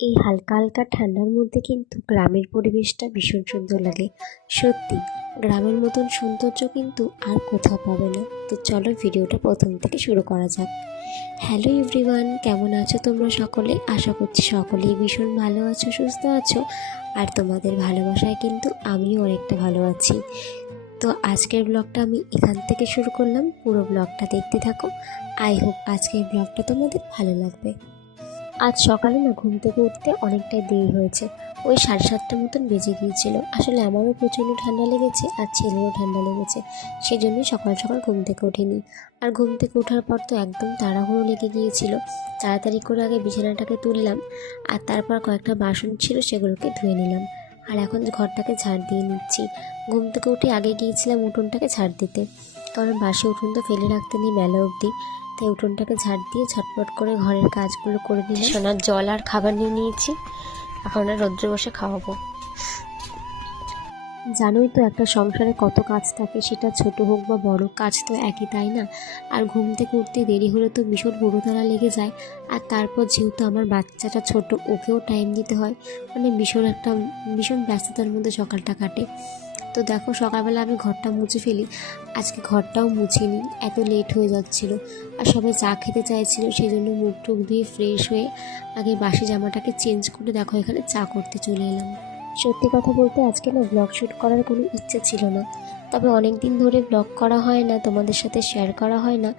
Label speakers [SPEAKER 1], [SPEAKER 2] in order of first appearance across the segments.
[SPEAKER 1] এই হালকা হালকা ঠান্ডার মধ্যে কিন্তু গ্রামের পরিবেশটা ভীষণ সুন্দর লাগে। সত্যি, গ্রামের মতন সৌন্দর্য কিন্তু আর কোথাও পাবে না। তো চলো ভিডিওটা প্রথম থেকে শুরু করা যাক। হ্যালো এভরিওয়ান, কেমন আছো তোমরা সকলে? আশা করছি সকলেই ভীষণ ভালো আছো, সুস্থ আছো। আর তোমাদের ভালোবাসায় কিন্তু আমিও অনেকটা ভালো আছি। তো আজকের ব্লগটা আমি এখান থেকে শুরু করলাম। পুরো ব্লগটা দেখতে থাকো। আই হোপ আজকের ব্লগটা তোমাদের ভালো লাগবে। আজ সকালে না ঘুম থেকে উঠতে অনেকটাই দেরি হয়েছে। ওই সাড়ে সাতটার মতন বেজে গিয়েছিল। আসলে আমারও প্রচণ্ড ঠান্ডা লেগেছে আর ছেলেরও ঠান্ডা লেগেছে। সেই জন্যই সকাল সকাল ঘুম থেকে ওঠেনি আর ঘুম থেকে ওঠার পর তো একদম তাড়াহুড়ো লেগে গিয়েছিল। তাড়াতাড়ি করে আগে বিছানাটাকে তুললাম আর তারপর কয়েকটা বাসন ছিল সেগুলোকে ধুয়ে নিলাম। আর এখন ঘরটাকে ঝাড় দিয়ে নিচ্ছি। ঘুম থেকে উঠে আগে গিয়েছিলাম উঠোনটাকে ঝাড় দিতে। কারণ বাসে উঠোন তো ফেলে রাখতে নেই বেলা অবধি। তাই উঠোনটাকে ঝাড় দিয়ে ঝটপট করে ঘরের কাজগুলো করে নিলাম সোনার জল আর খাবার নিয়ে নিয়েছি। এখন আর রৌদ্রে বসে খাওয়াবো। জানোই তো একটা সংসারে কত কাজ থাকে সেটা ছোট হোক বা বড় কাজ তো একই তাই না? আর ঘুম থেকে উঠতে দেরি হলে তো ভীষণ হুড়োতাড়া লেগে যায়। আর তারপর যেহেতু আমার বাচ্চাটা ছোট ওকেও টাইম দিতে হয়। মানে ভীষণ একটা ভীষণ ব্যস্ততার মধ্যে সকালটা কাটে। তো দেখো, সকালবেলা আমি ঘরটা মুছে ফেলি। আজকে ঘরটাও মুছিনি, এত লেট হয়ে যাচ্ছিল। আর সবাই চা খেতে চাইছিল সেই জন্য মুখ টুক ধুয়ে ফ্রেশ হয়ে আগে বাসি জামাটাকে চেঞ্জ করে দেখো, এখানে চা করতে চলে এলাম। সত্যি কথা বলতে আজকে না ব্লগ শ্যুট করার কোনো ইচ্ছে ছিল না। তবে অনেক দিন ধরে ব্লগ করা হয় না, তোমাদের সাথে শেয়ার করা হয় না।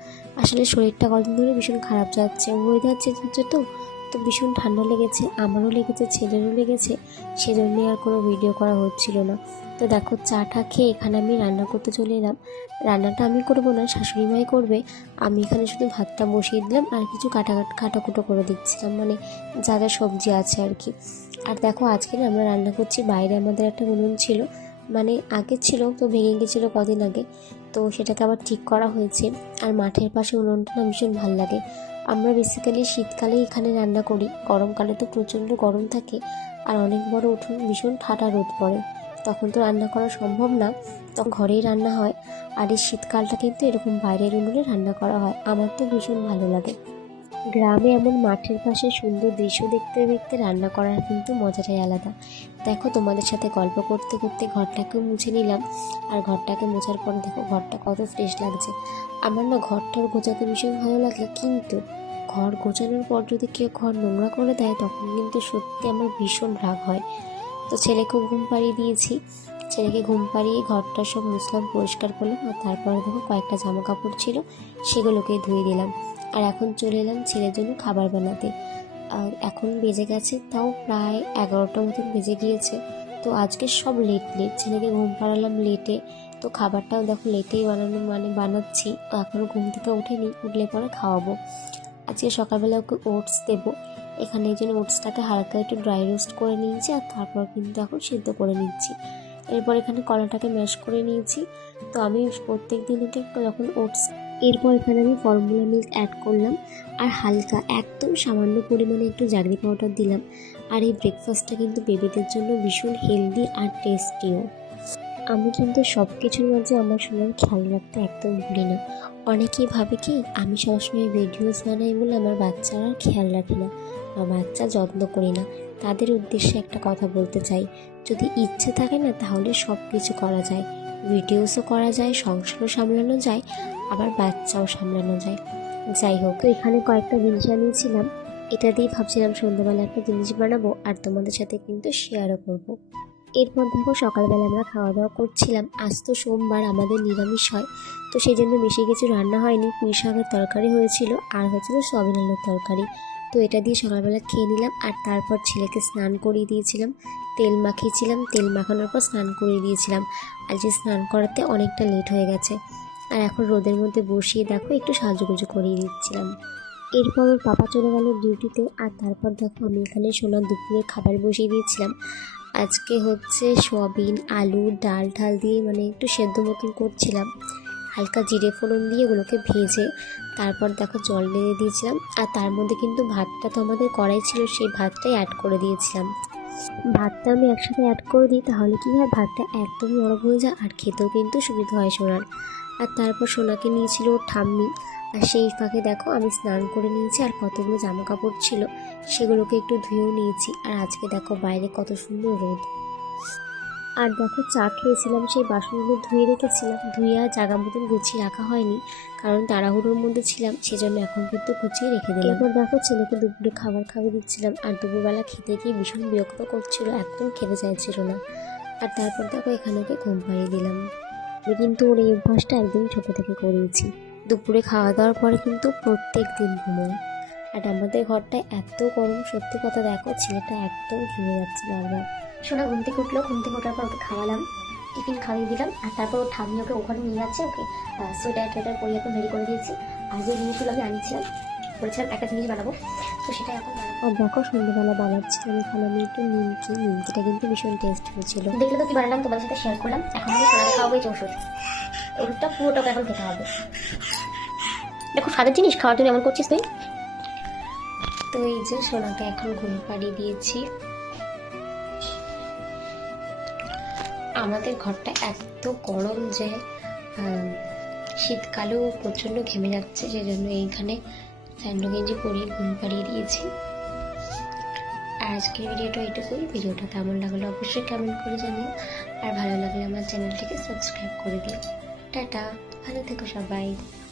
[SPEAKER 1] আসলে শরীরটা কদিন ধরে ভীষণ খারাপ যাচ্ছে ওয়েদার চেঞ্জ হচ্ছে তো। তো ভীষণ ঠান্ডা লেগেছে, আমারও লেগেছে, ছেলেরও লেগেছে সেজন্যই আর কোনো ভিডিও করা হচ্ছিল না। তো দেখো, চাটা খেয়ে এখানে আমি রান্না করতে চলে এলাম। রান্নাটা আমি করব না শাশুড়ি মাই করবে। আমি এখানে শুধু ভাতটা বসিয়ে দিলাম আর কিছু কাটা কাটাকুটো করে দিচ্ছিলাম মানে যা যা সবজি আছে আর কি। আর দেখো, আজকে না আমরা রান্না করছি, বাইরে আমাদের একটা উনুন ছিল মানে আগে ছিল, তো ভেঙে গেছিল কদিন আগে। তো সেটাকে আবার ঠিক করা হয়েছে। আর মাঠের পাশে উনুনটা ভীষণ ভালো লাগে। আমরা বেসিক্যালি শীতকালে এখানে রান্না করি। গরমকালে তো প্রচণ্ড গরম থাকে আর অনেক বড় উঠোন ভীষণ ঠাটা রোদ পড়ে। তখন তো রান্না করা সম্ভব না তখন ঘরেই রান্না হয়। আর এই শীতকালটা কিন্তু এরকম বাইরের উনুনে রান্না করা হয়। আমার তো ভীষণ ভালো লাগে। গ্রামে এমন মাঠের পাশে সুন্দর দৃশ্য দেখতে দেখতে রান্না করার কিন্তু মজাটাই আলাদা। দেখো, তোমাদের সাথে গল্প করতে করতে ঘরটাকেও মুছে নিলাম। আর ঘরটাকে মোছার পর দেখো, ঘরটা কত ফ্রেশ লাগছে। আমার না ঘরটার গোছাতে ভীষণ ভালো লাগে, কিন্তু ঘর গোছানোর পর যদি কেউ ঘর নোংরা করে দেয়, তখন কিন্তু সত্যি আমার ভীষণ রাগ হয়। তো ছেলেকেও ঘুম পাড়িয়ে দিয়েছি। ছেলেকে ঘুম পাড়িয়ে ঘরটা সব মুসলাম পরিষ্কার করলাম, আর তারপরে দেখো কয়েকটা জামা কাপড় ছিল সেগুলোকে ধুয়ে দিলাম। আর এখন চলে এলাম ছেলের জন্য খাবার বানাতে। আর এখন বেজে গেছে তাও প্রায় এগারোটার মতন বেজে গিয়েছে। তো আজকে সব লেট লেট ছেলেকে ঘুম পাড়ালাম লেটে তো খাবারটাও দেখো লেটেই বানানো মানে বানাচ্ছি। তো এখনও ঘুম থেকে উঠেনি, উঠলে পরে খাওয়াবো। আজকে সকালবেলা ওকে ওটস দেবো। এখানে এই জন্য ওটসটাকে হালকা একটু ড্রাই রোস্ট করে নিয়েছি আর তারপর কিন্তু এখন সিদ্ধ করে নিচ্ছি। এরপর এখানে কলাটাকে ম্যাশ করে নিয়েছি। তো আমি প্রত্যেক দিন যখন ওটস এরপর এখানে আমি ফর্মুলা মিল্ক অ্যাড করলাম আর হালকা একদম সামান্য পরিমাণে একটু জাগরি পাউডার দিলাম। আর এই ব্রেকফাস্টটা কিন্তু বেবিদের জন্য ভীষণ হেলদি আর টেস্টিও আমি কিন্তু সব কিছুর মাঝে আমার সোনার খেয়াল রাখতে একদম ভুলি না। অনেকেই ভাবে কি, আমি সবসময় ভিডিওস বানাই বলে আমার বাচ্চারা খেয়াল রাখি না। বা বাচ্চা যত্ন করি না। তাদের উদ্দেশ্যে একটা কথা বলতে চাই। যদি ইচ্ছে থাকে না তাহলে সব কিছু করা যায়। ভিডিওসও করা যায়, সংসারও সামলানো যায়। আবার বাচ্চাও সামলানো যায়। যাই হোক তো এখানে কয়েকটা জিনিস আনিয়েছিলাম এটা দিয়েই ভাবছিলাম সন্ধ্যাবেলা একটা জিনিস বানাবো আর তোমাদের সাথে কিন্তু শেয়ারও করব। এরপর দেখো, সকালবেলা আমরা খাওয়া দাওয়া করছিলাম। আজ তো সোমবার, আমাদের নিরামিষ হয়। তো সেই জন্য বেশি কিছু রান্না হয়নি। পুঁই শাকের তরকারি হয়েছিল আর হয়েছিল সয়াবিন আলুর তরকারি। তো এটা দিয়ে সকালবেলা খেয়ে নিলাম আর তারপর ছেলেকে স্নান করিয়ে দিয়েছিলাম। তেল মাখিয়েছিলাম। তেল মাখানোর পর স্নান করিয়ে দিয়েছিলাম। আর যে স্নান করাতে অনেকটা লেট হয়ে গেছে। আর এখন রোদের মধ্যে বসিয়ে দেখো, একটু সাজুগুজু করিয়ে দিচ্ছিলাম। এরপর ওর পাপা চলে গেল ডিউটিতে, আর তারপর দেখো আমি এখানে সোনার দুপুরে খাবার বসিয়ে দিয়েছিলাম। আজকে হচ্ছে সয়াবিন, আলু, ডাল ঢাল দিয়ে মানে একটু সেদ্ধ মতন করছিলাম। হালকা জিরে ফোড়ন দিয়ে ওগুলোকে ভেজে তারপর দেখো জল ঢেলে দিয়েছিলাম। আর তার মধ্যে কিন্তু ভাতটা তো আমাদের কড়াই ছিল, সেই ভাতটাই অ্যাড করে দিয়েছিলাম। ভাতটা আমি একসাথে অ্যাড করে দিই, তাহলে কি হয়? ভাতটা একদমই নরম হয়ে যায়, আর খেতেও কিন্তু সুবিধা হয় সোনার। আর তারপর সোনাকে নিয়েছিল ঠাম্মি। আর সেই ফাঁকে দেখো, আমি স্নান করে নিয়েছি, আর কতগুলো জামা কাপড় ছিল, সেগুলোকে একটু ধুয়েও নিয়েছি। আর আজকে দেখো বাইরে কত সুন্দর রোদ। আর দেখো, চা খেয়েছিলাম, সেই বাসনগুলো ধুয়ে রেখেছিলাম। ধুয়ে আর জাগা মতন গুছিয়ে রাখা হয়নি, কারণ তাড়াহুড়োর মধ্যে ছিলাম, সেজন্য এখন কিন্তু গুছিয়ে রেখে দিলাম। এরপর দেখো, ছেলেকে দুপুরে খাবার খাওয়াই দিচ্ছিলাম, আর দুপুরবেলা খেতে গিয়ে ভীষণ বিরক্ত করছিল, একদম খেতে চাইছিল না। আর তারপর দেখো, এখানে ওকে ঘুম পাড়িয়ে দিলাম। কিন্তু ওর এই অভ্যাসটা একদম ছোটো থেকে করিয়েছি। দুপুরে খাওয়া দাওয়ার পরে কিন্তু প্রত্যেক দিন ঘুমোয়। আর আমাদের ঘরটা এত গরম, সত্যি কথা দেখো, ছেলেটা একদম ঘুমে যাচ্ছে বারবার
[SPEAKER 2] সোনা ঘুম থেকে উঠল ঘুম থেকে ওঠার পর ওকে খাওয়ালাম টিফিন খাইয়ে দিলাম আর তারপর ওর ঠাম্মি ওকে ওখানে নিয়ে যাচ্ছে ওকে সোয়েটার টোয়েটার পরিয়ে এখন রেডি করে দিয়েছি। আর যে জিনিসগুলো আমি আনিয়েছিলাম বলেছিলাম একটা জিনিস বানাবো তো সেটা এখন
[SPEAKER 1] আর দেখো সন্ধ্যেবেলা এখানে আমি একটু নিমকি নিমকিটা কিন্তু ভীষণ টেস্ট হয়েছিল।
[SPEAKER 2] দেখলে তো কি বানালাম তোমাদের সাথে শেয়ার করলাম এখন আমি সোনাকে খাওয়াবো এই ওষুধ। ওষুধটা পুরোটাকে এখন খেতে হবে। এটা সাদের জিনিস খাওয়ার জন্য এমন করছিস তুই?
[SPEAKER 1] তো এই যে সোনাকে এখন ঘুম পাড়িয়ে দিয়েছি। আমাদের ঘরটা এত গরম যে শীতকালেও প্রচণ্ড ঘেমে যাচ্ছে, সেজন্য এইখানে স্যান্ডো গেঞ্জি পরিয়ে ঘুম পাড়িয়ে দিয়েছি। আর আজকের ভিডিওটা এটুকুই ভিডিওটা কেমন লাগল অবশ্যই কমেন্ট করে জানিও। আর ভালো লাগলে আমার চ্যানেলটিকে সাবস্ক্রাইব করে দিও। টাটা। ভালো থেকো সবাই।